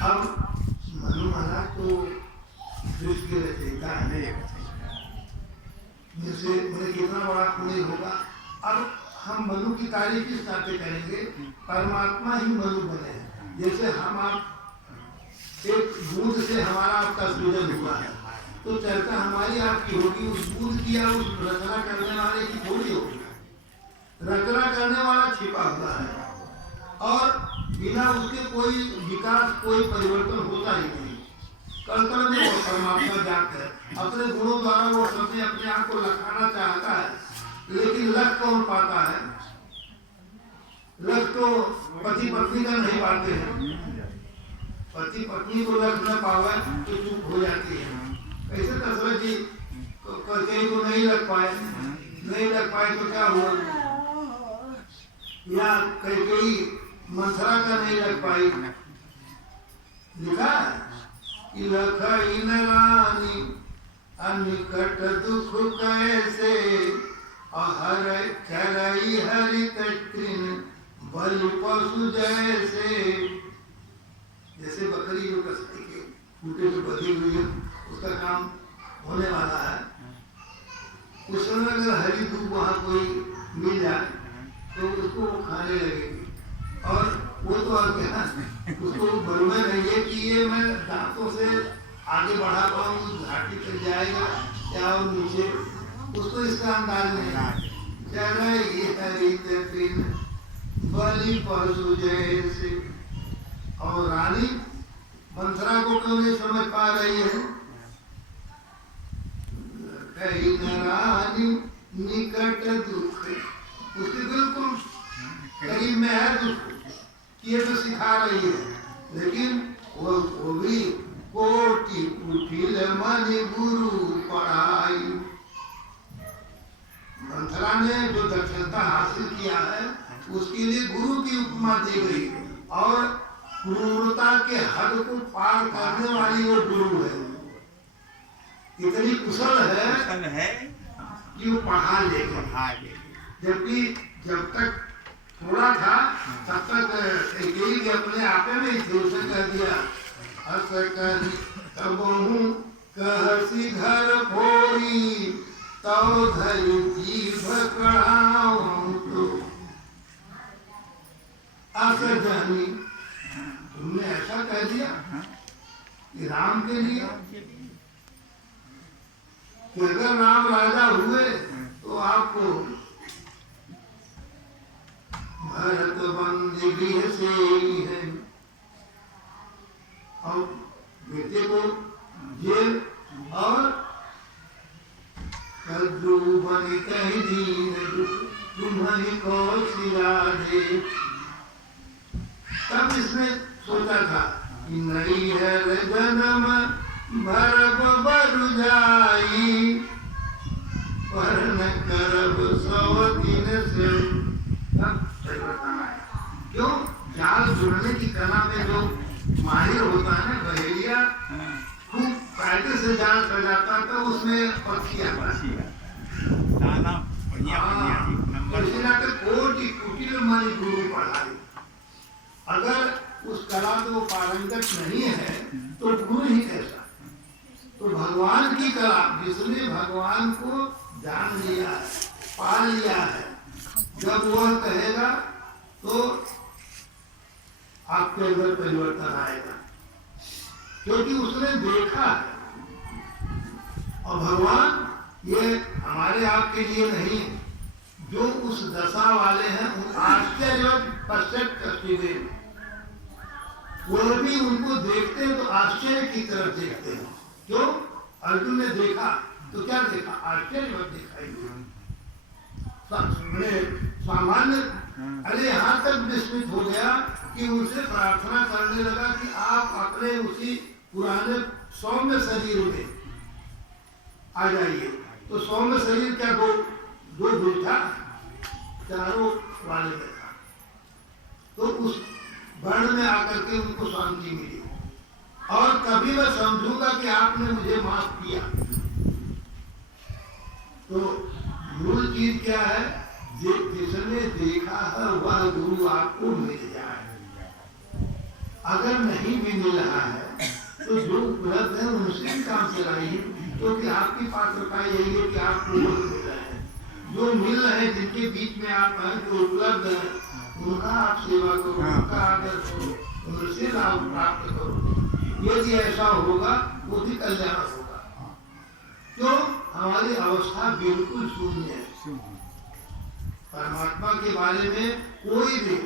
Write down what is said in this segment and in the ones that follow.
अब मनु महाराज तो सृष्टि के रचयिता है, जैसे मुझे कितना बड़ा पुण्य होगा। अब हम मनु की तारीफ किस नाते करेंगे, परमात्मा ही मनु बने। जैसे हम आप एक दूध से हमारा आपका सृजन हुआ है, तो चर्चा हमारी आपकी होगी, उस दूध की या उस रचना करने वाले की थोड़ी होगी। रचना करने वाला छिपा हुआ है और बिना उसके कोई विकास, कोई परिवर्तन होता ही नहीं। कल में वो परमात्मा जात है, अपने गुणों द्वारा वो सबने अपने आप को लखाना चाहता है, लेकिन लख कौन पाता है? लख तो पति पत्नी का नहीं पाते हैं। पति पत्नी को लख न पावे तो चुप हो जाती है। ऐसे दशरथ जी कई को नहीं लग पाए, नहीं लग पाए तो क्या हुआ? या कई मंथरा का नहीं लग पाई। लिखा कि लखइन रानी अनिकट दुख कैसे, हर करई हरि तृण बल पशु जैसे। जैसे बकरी जो कसाई के फूटे जो बधी हुई है, उसका काम होने वाला है। उस समय अगर हरी दूध वहाँ कोई मिल जाए तो उसको वो खाने लगेगी, और वो तो और क्या, उसको बलुए नहीं है कि ये मैं दांतों से आगे बढ़ा पाऊँ, घाटी तक जाएगा या और नीचे, उसको इसका अंदाज नहीं। चरई हरि तृण बलि पशु जैसे। और रानी मंथरा को क्यों नहीं समझ पा रही है? रानी निकट दुख, उसके बिल्कुल करीब में है दुख, ये तो सिखा रही है, लेकिन वो भी कोटि कुटिल मनि गुरु पढ़ाई। मंथरा ने जो दक्षता हासिल किया है उसके लिए गुरु की उपमा दी गई, और क्रूरता के हद को पार करने वाली वो गुरु है। इतनी कुशल है कि वो पढ़ा लेगा। जबकि जब तक थोड़ा था तब तक एक अपने आपे में ही थे, उसे कह दिया कहसी घर फोड़ी तो धरी जीभ कढ़ाऊं तो। असजनी तुमने ऐसा कह दिया कि राम के लिए कि अगर राम राजा हुए तो आपको भरत बंदी गृह से ही है, और बेटे को जेल और कद्दू बनी कहीं दीन तुम्हारी को सिरा दे। तब इसने सोचा था कि नहीं है जन्म भरब बरु जाई, पर न करब 100 दिन से। क्यों? जाल जुड़ने की कला में जो माहिर होता है ना, बहेलिया खूब कायदे से जाल सजाता था, उसमें पक्षी आता है। कोटि कुटिल मनि गुरु पढ़ाई। अगर उस कला में वो पारंगत नहीं है तो गुरु ही कैसा? तो भगवान की कला, जिसने भगवान को जान लिया है, पा लिया है, जब वह कहेगा तो आपके अंदर परिवर्तन आएगा, क्योंकि उसने देखा है। और भगवान ये हमारे आपके लिए नहीं, जो उस दशा वाले हैं उन आश्चर्य पश्चात करते हुए, वो भी उनको देखते हैं तो आश्चर्य की तरफ देखते हैं। क्यों? अर्जुन ने देखा तो क्या देखा? आश्चर्य दिखाई। सामान्य अरे यहाँ तक विस्मित हो गया कि उनसे प्रार्थना करने लगा कि आप अपने उसी पुराने सौम्य शरीर में आ जाइए। तो सौम्य शरीर क्या दो भूल था, चारों वाले में था, तो उस वर्ण में आकर के उनको शांति मिली। और कभी मैं समझूंगा कि आपने मुझे माफ किया। तो मूल चीज क्या है? जिसने देखा है वह गुरु आपको मिल जाए। अगर नहीं भी मिल रहा है तो जो उपलब्ध है उनसे भी काम चलाइए, क्योंकि आपकी पात्रता यही है कि आपको मिल रहे हैं। जो मिल रहे हैं, जिनके बीच में आप हैं, जो उपलब्ध है, उनका आप सेवा करो, उनका आदर करो, उनसे लाभ प्राप्त करो। यदि ऐसा होगा वो भी कल्याण होगा। क्यों? हमारी अवस्था बिल्कुल शून्य है। परमात्मा के बारे में कोई भी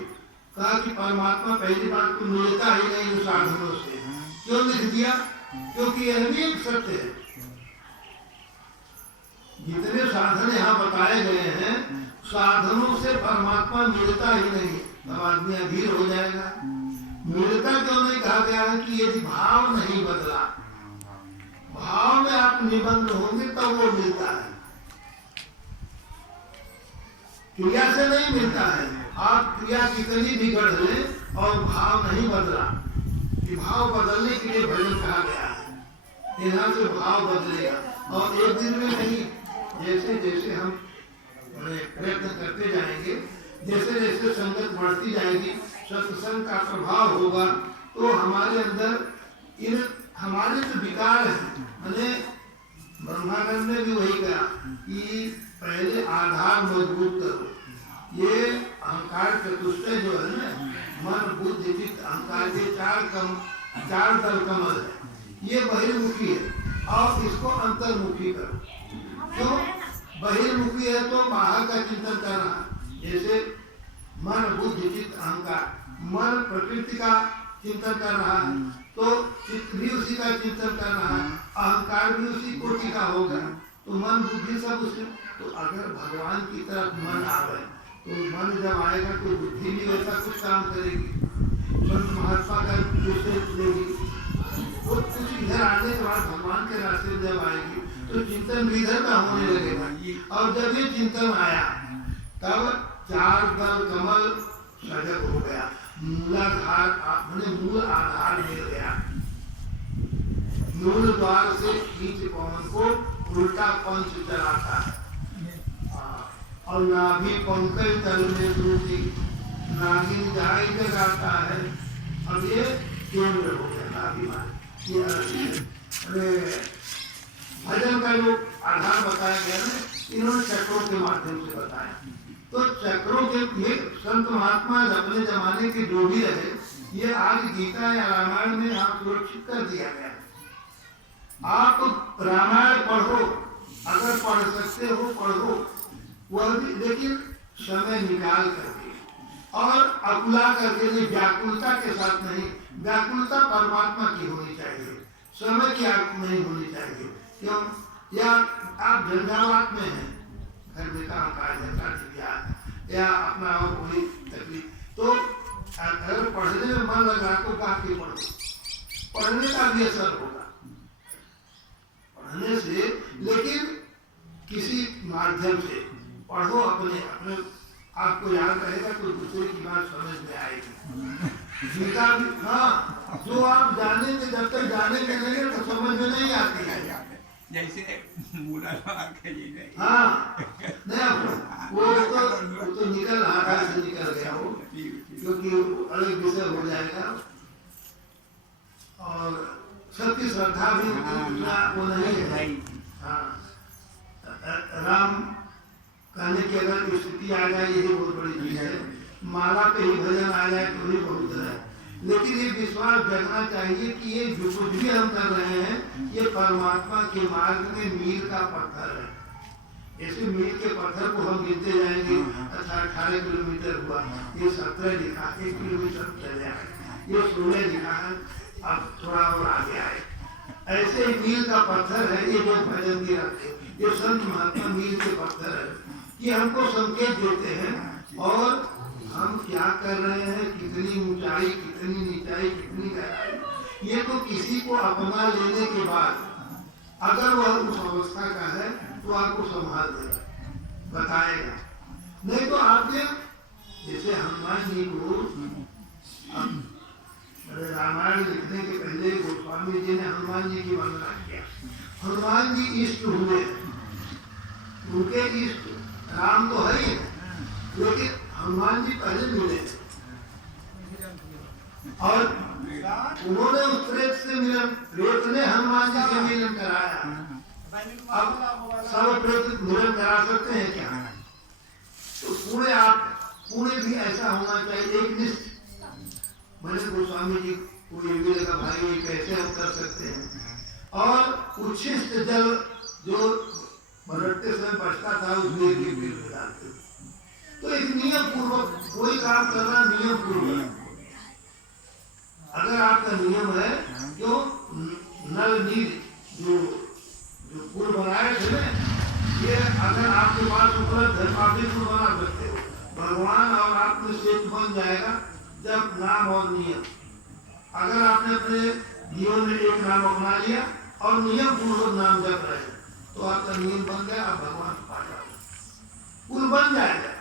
कहा कि परमात्मा पहली बात तो मिलता ही नहीं उन साधनों से। क्यों लिख दिया? क्योंकि यह भी एक सत्य है। जितने साधन यहाँ बताए गए हैं, साधनों से परमात्मा मिलता ही नहीं। तब आदमी अधीर हो जाएगा। मिलता क्यों नहीं कहा गया है कि यदि भाव नहीं बदला, भाव में आप निबंध होंगे तब वो मिलता है, क्रिया से नहीं मिलता है। आप क्रिया कितनी भी गढ़ लें और भाव नहीं बदला, कि भाव बदलने के लिए भजन कहा गया है। यहाँ से भाव बदलेगा और एक दिन में नहीं, जैसे जैसे हम प्रयत्न करते जाएंगे, जैसे जैसे संगत बढ़ती जाएगी, सत्संग का प्रभाव होगा, तो हमारे अंदर इन हमारे जो विकार है, मैंने ब्रह्मानंद ने भी वही कहा कि पहले आधार मजबूत करो। ये अहंकार चतुष्टय जो है ना, मन बुद्धि चित्त अहंकार, ये चार दल कमल है। ये बहिर्मुखी है और इसको अंतर्मुखी करो। क्यों? बहिर्मुखी है तो बाहर का चिंतन करना, जैसे मन बुद्धि चित्त अहंकार, मन प्रकृति का चिंतन कर रहा है तो चित्त भी उसी का चिंतन कर रहा है, अहंकार भी उसी कोटि का होगा, तो मन बुद्धि सब उसी। तो अगर भगवान की तरफ मन आवे तो मन जब आएगा तो बुद्धि भी वैसा कुछ काम करेगी, संत महात्मा का विषय लेगी, वो कुछ इधर आने के बाद भगवान के रास्ते में जब आएगी तो चिंतन भी इधर का होने लगेगा। और जब ये चिंतन आया तब चार दल कमल सजग हो गया, मूलाधार मूल आधार मिल गया। मूल द्वार से खींच पवन को उल्टा पंच चलाता है और नाभि पंकज तल में दूसरी नागिन जाई जगाता है। अब ये केंद्र हो गया नाभि मान। भजन का जो आधार बताया गया ना, इन्होंने चक्रों के माध्यम से बताया। तो चक्रों के ये संत महात्मा अपने जमाने के जो भी रहे, ये आज गीता या रामायण में आप सुरक्षित कर दिया गया। आप रामायण पढ़ो, अगर पढ़ सकते हो पढ़ो, वह भी लेकिन समय निकाल करके और अकुला करके नहीं, व्याकुलता के साथ नहीं। व्याकुलता परमात्मा की होनी चाहिए, समय की नहीं होनी चाहिए। क्यों? या आप झंझावात में हैं, घर में काम काज है या अपना और कोई तकलीफ, तो अगर पढ़ने में मन लगा तो गा के पढ़ो, पढ़ने का भी असर होगा पढ़ने से। लेकिन किसी माध्यम से पढ़ो, अपने अपने आपको याद रहेगा तो दूसरे की बात समझ में आएगी। गीता भी हाँ, जो आप जानेंगे, जब तक जानेंगे नहीं तो समझ में नहीं आती है। जैसे हाँ नहीं, वो तो निकल आकाश से निकल गया वो, क्योंकि अलग विषय हो जाएगा और सबकी श्रद्धा भी वो नहीं है। हाँ, राम कहने की अगर स्थिति आ जाए यही बहुत बड़ी चीज है। माला पे ही भजन आ जाए तो ही बहुत है। लेकिन ये विश्वास जगना चाहिए कि ये जो कुछ भी हम कर रहे हैं ये परमात्मा के मार्ग में मील का पत्थर है। जैसे मील के पत्थर को हम गिनते जाएंगे, 18 किलोमीटर हुआ, ये 17 लिखा, 1 किलोमीटर चले आए, ये 16 लिखा है, अब थोड़ा और आगे आए। ऐसे मील का पत्थर है ये जो भजन की रखते, ये संत महात्मा मील के पत्थर है। ये हमको संकेत देते हैं और हम क्या कर रहे हैं, कितनी ऊंचाई, कितनी नीचाई, कितनी गहराई, ये तो किसी को अपना लेने के बाद अगर वह उस अवस्था का है तो आपको संभाल देगा, बताएगा। नहीं तो आपके जैसे हनुमान जी को रामायण लिखने के पहले गोस्वामी जी ने हनुमान जी की वंदना किया। हनुमान जी इष्ट हुए, उनके इष्ट राम तो है ही, लेकिन हनुमान जी पहले मिले और उन्होंने उस प्रेत से मिलन, प्रेत ने हनुमान जी से मिलन कराया। अब सब प्रेत मिलन करा सकते हैं क्या? तो पुणे भी ऐसा होना चाहिए, एक निष्ठ। मैंने गोस्वामी जी को ये भी लगा, भाई ये कैसे हम कर सकते हैं। और उच्छिष्ट जल जो बरतते समय बचता था उसमें भी पीर में डालते। तो एक नियम पूर्वक कोई काम करना, नियम पूर्वक। अगर आपका नियम है, जो नल नीर जो पुल बनाए थे ना, ये अगर आपके पास उपलब्ध है, आप भी पुल बना सकते हो। भगवान और आप में सेतु बन जाएगा जब नाम और नियम। अगर आपने अपने जीवन में एक नाम अपना लिया और नियम पूर्वक नाम जप रहे, तो आपका नियम बन गया, आप भगवान पा जाओगे, पुल बन जाएगा।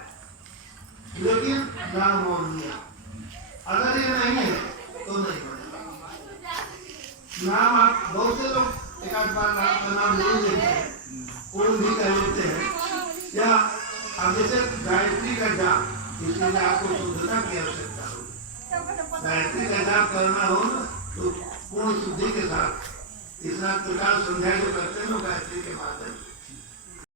लेकिन नाम और नियम अगर ये नहीं है तो नहीं बनेगा। नाम आप बहुत से लोग एक आध बार आपका नाम ले लेते हैं, ओम भी कह लेते हैं, या अब जैसे गायत्री का जाप, इसलिए आपको शुद्धता की आवश्यकता होगी। गायत्री का जाप करना हो ना तो पूर्ण शुद्धि के साथ, इतना प्रकार संध्या जो करते हैं गायत्री के माध्यम